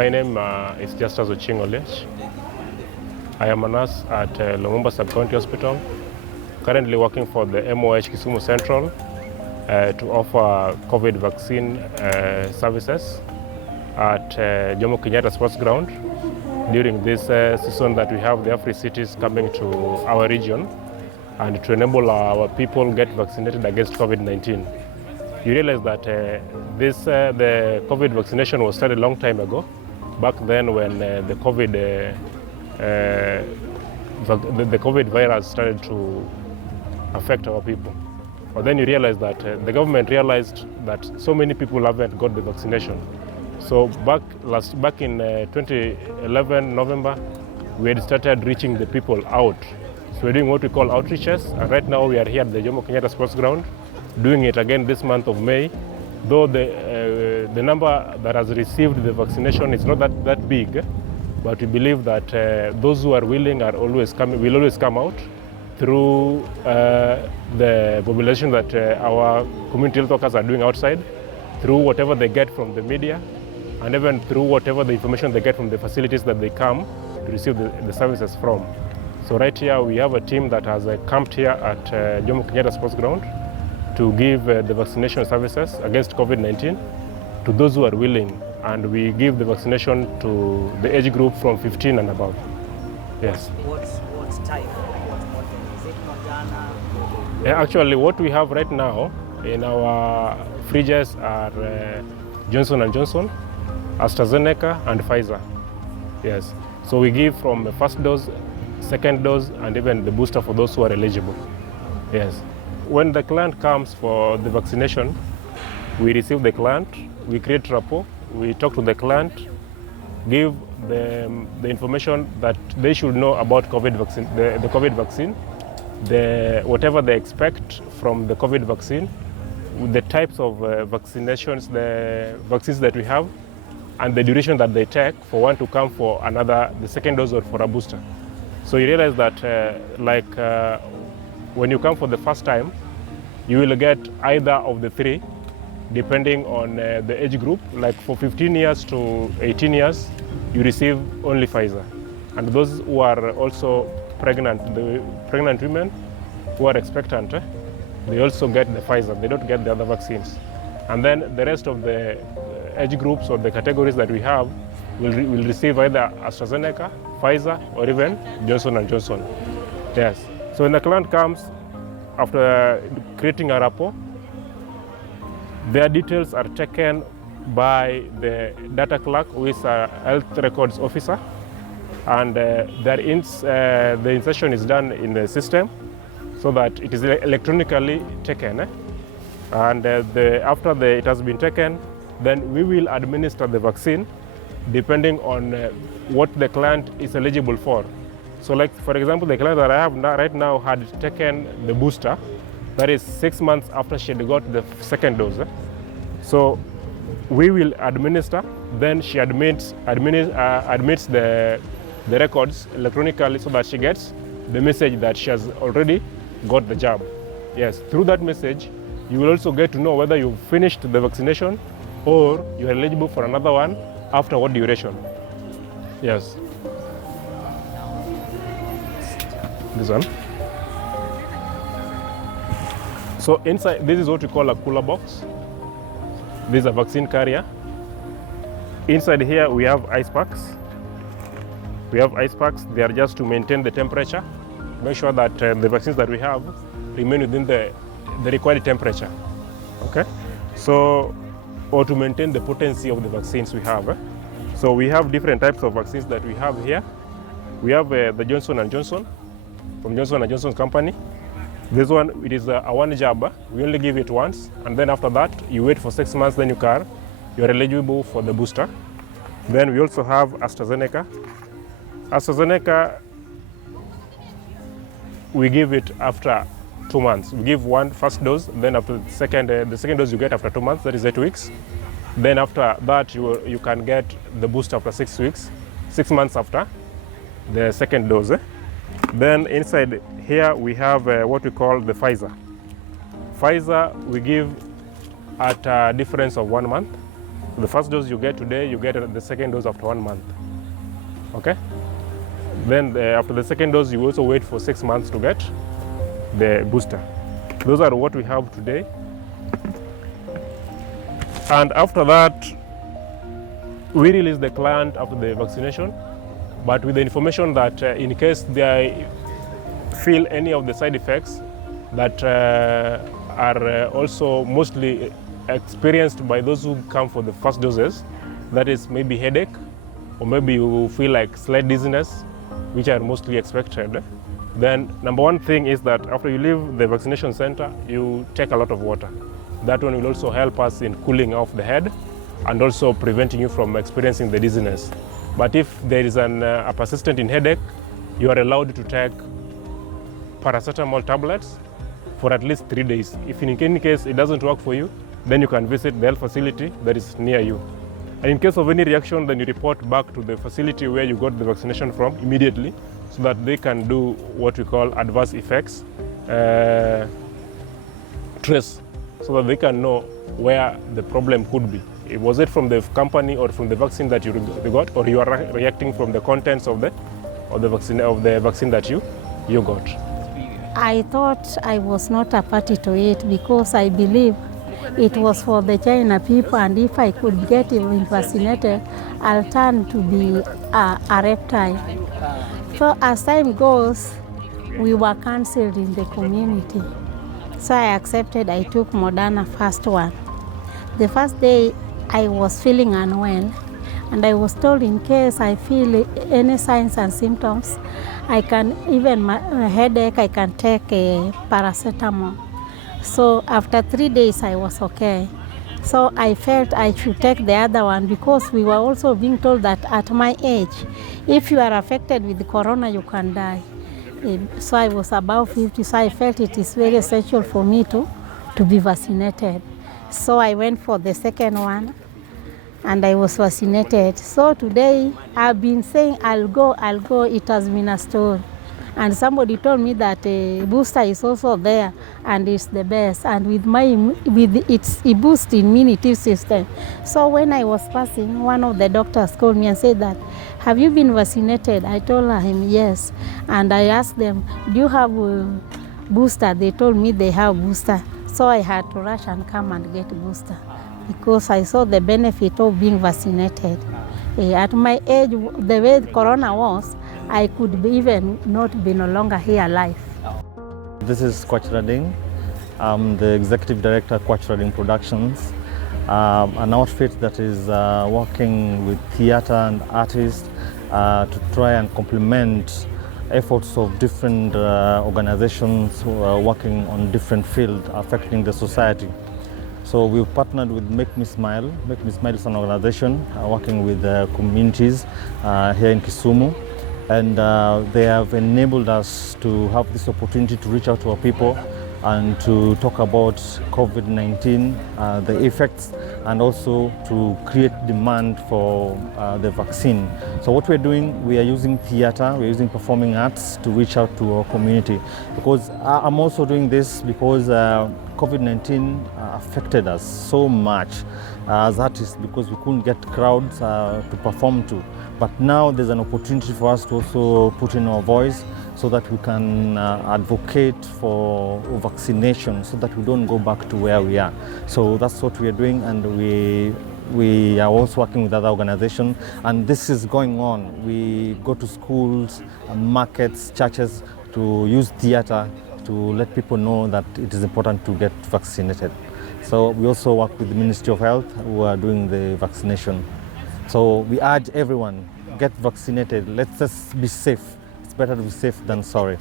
My name is Justus Ochingolech. I am a nurse at Lumumba Sub-County Hospital, currently working for the MOH Kisumu Central to offer COVID vaccine services at Jomo Kenyatta Sports Ground during this season that we have the Afri cities coming to our region, and to enable our people get vaccinated against COVID-19. You realize that the COVID vaccination was started a long time ago, back then when the COVID virus started to affect our people. But then you realize that the government realized that so many people haven't got the vaccination. So back in 2011 November, we had started reaching the people out. So we're doing what we call outreaches, and right now we are here at the Jomo Kenyatta Sports Ground, doing it again this month of May. Though the number that has received the vaccination is not that big, but we believe that those who are willing will always come out through the mobilization that our community health workers are doing outside, through whatever they get from the media, and even through whatever the information they get from the facilities that they come to receive the services from. So right here we have a team that has camped here at Jomo Kenyatta Sports Ground to give the vaccination services against COVID-19 to those who are willing, and we give the vaccination to the age group from 15 and above. Yes. What type? What model? Is it Moderna? Actually, what we have right now in our fridges are Johnson & Johnson, AstraZeneca, and Pfizer. Yes. So we give from the first dose, second dose, and even the booster for those who are eligible. Yes. When the client comes for the vaccination, we receive the client, we create rapport, we talk to the client, give the information that they should know about COVID vaccine, the COVID vaccine, whatever they expect from the COVID vaccine, the types of vaccinations, the vaccines that we have, and the duration that they take for one to come for the second dose or for a booster. So you realize that when you come for the first time, you will get either of the three, depending on the age group. Like for 15 years to 18 years, you receive only Pfizer. And those who are also pregnant, the pregnant women who are expectant, they also get the Pfizer. They don't get the other vaccines. And then the rest of the age groups or the categories that we have will receive either AstraZeneca, Pfizer, or even Johnson & Johnson. Yes. So when the client comes, after creating a rapport, their details are taken by the data clerk, who is a health records officer, and the insertion is done in the system so that it is electronically taken. And after it has been taken, then we will administer the vaccine depending on what the client is eligible for. So like, for example, the client that I have right now had taken the booster, that is 6 months after she had got the second dose. So we will administer, then she admits the records electronically so that she gets the message that she has already got the jab. Yes, through that message, you will also get to know whether you've finished the vaccination or you're eligible for another one after what duration. Yes. This one. So inside, this is what we call a cooler box. This is a vaccine carrier. Inside here we have ice packs. They are just to maintain the temperature, make sure that the vaccines that we have remain within the required temperature. Okay? So, or to maintain the potency of the vaccines we have. So we have different types of vaccines that we have here. We have the Johnson & Johnson, from Johnson & Johnson company. This one, it is a one jab. We only give it once, and then after that, you wait for 6 months, then you're eligible for the booster. Then we also have AstraZeneca. AstraZeneca, we give it after 2 months. We give one first dose, then after the second dose you get after 2 months, that is 8 weeks. Then after that, you can get the booster after 6 weeks, 6 months after the second dose. Then inside here we have what we call the Pfizer. Pfizer we give at a difference of 1 month. The first dose you get today, you get the second dose after 1 month. Okay? Then after the second dose, you also wait for 6 months to get the booster. Those are what we have today. And after that, we release the client after the vaccination, but with the information that in case they feel any of the side effects that are also mostly experienced by those who come for the first doses, that is maybe headache, or maybe you feel like slight dizziness, which are mostly expected, then number one thing is that after you leave the vaccination center, you take a lot of water. That one will also help us in cooling off the head and also preventing you from experiencing the dizziness. But if there is a persistent in headache, you are allowed to take paracetamol tablets for at least 3 days. If in any case it doesn't work for you, then you can visit the health facility that is near you. And in case of any reaction, then you report back to the facility where you got the vaccination from immediately, so that they can do what we call adverse effects trace, so that they can know where the problem could be. Was it from the company or from the vaccine that you got, or you are reacting from the contents of the vaccine that you got? I thought I was not a party to it because I believe it was for the China people, and if I could get vaccinated, I'll turn to be a reptile. So as time goes, we were cancelled in the community. So I accepted, I took Moderna first one. The first day I was feeling unwell, and I was told in case I feel any signs and symptoms, I can, even my headache, I can take a paracetamol. So after 3 days I was okay. So I felt I should take the other one because we were also being told that at my age, if you are affected with the corona, you can die. So I was above 50, so I felt it is very essential for me to be vaccinated. So I went for the second one and I was vaccinated. So today I've been saying I'll go, it has been a story. And somebody told me that a booster is also there and it's the best, and it boosts immunity system. So when I was passing, one of the doctors called me and said that, have you been vaccinated? I told him yes. And I asked them, do you have a booster? They told me they have booster. So I had to rush and come and get booster because I saw the benefit of being vaccinated. At my age, the way corona was, I could even not be no longer here alive. This is Kwach Rading. I'm the Executive Director at Kwach Rading Productions, an outfit that is working with theatre and artists to try and complement efforts of different organizations who are working on different fields affecting the society. So we've partnered with Make Me Smile. Make Me Smile is an organization working with communities here in Kisumu. And they have enabled us to have this opportunity to reach out to our people and to talk about COVID-19, the effects, and also to create demand for the vaccine. So what we're doing, we are using theatre, we're using performing arts to reach out to our community. Because I'm also doing this because COVID-19 affected us so much as artists because we couldn't get crowds to perform to. But now there's an opportunity for us to also put in our voice so that we can advocate for vaccination so that we don't go back to where we are. So that's what we are doing, and we are also working with other organizations, and this is going on. We go to schools, markets, churches to use theatre to let people know that it is important to get vaccinated. So we also work with the Ministry of Health who are doing the vaccination. So we urge everyone, get vaccinated. Let's just be safe. It's better to be safe than sorry.